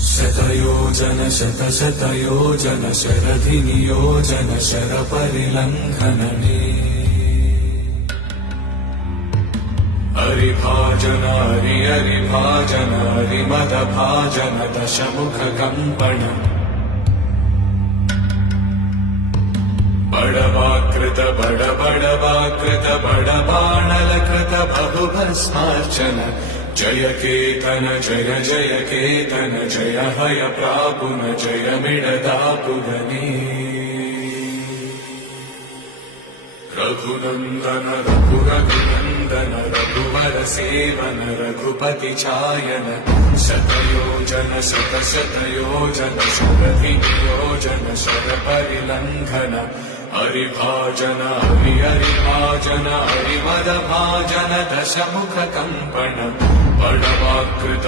शतयोजन शतशतयोजन शरधिनियोजन शरपरिलङ्घनने हरिभाजन हरिभाजन हरिमदभाजन दशमुखकम्पण बडवाकृत बडवाकृत बडबाणलकृत बहुभस्मार्चन जय केतन जय जय केतन जय हय प्रापुन जय मिडदापुगने रघुनन्दन रघुनन्दन रघुवर सेवन रघुपति चायन शतयोजन शतशतयोजन शरधिनियोजन शरपरिलङ्घन हरिभाजन हरिभाजन हरिमदभाजन दशमुखकम्पण बडवाकृत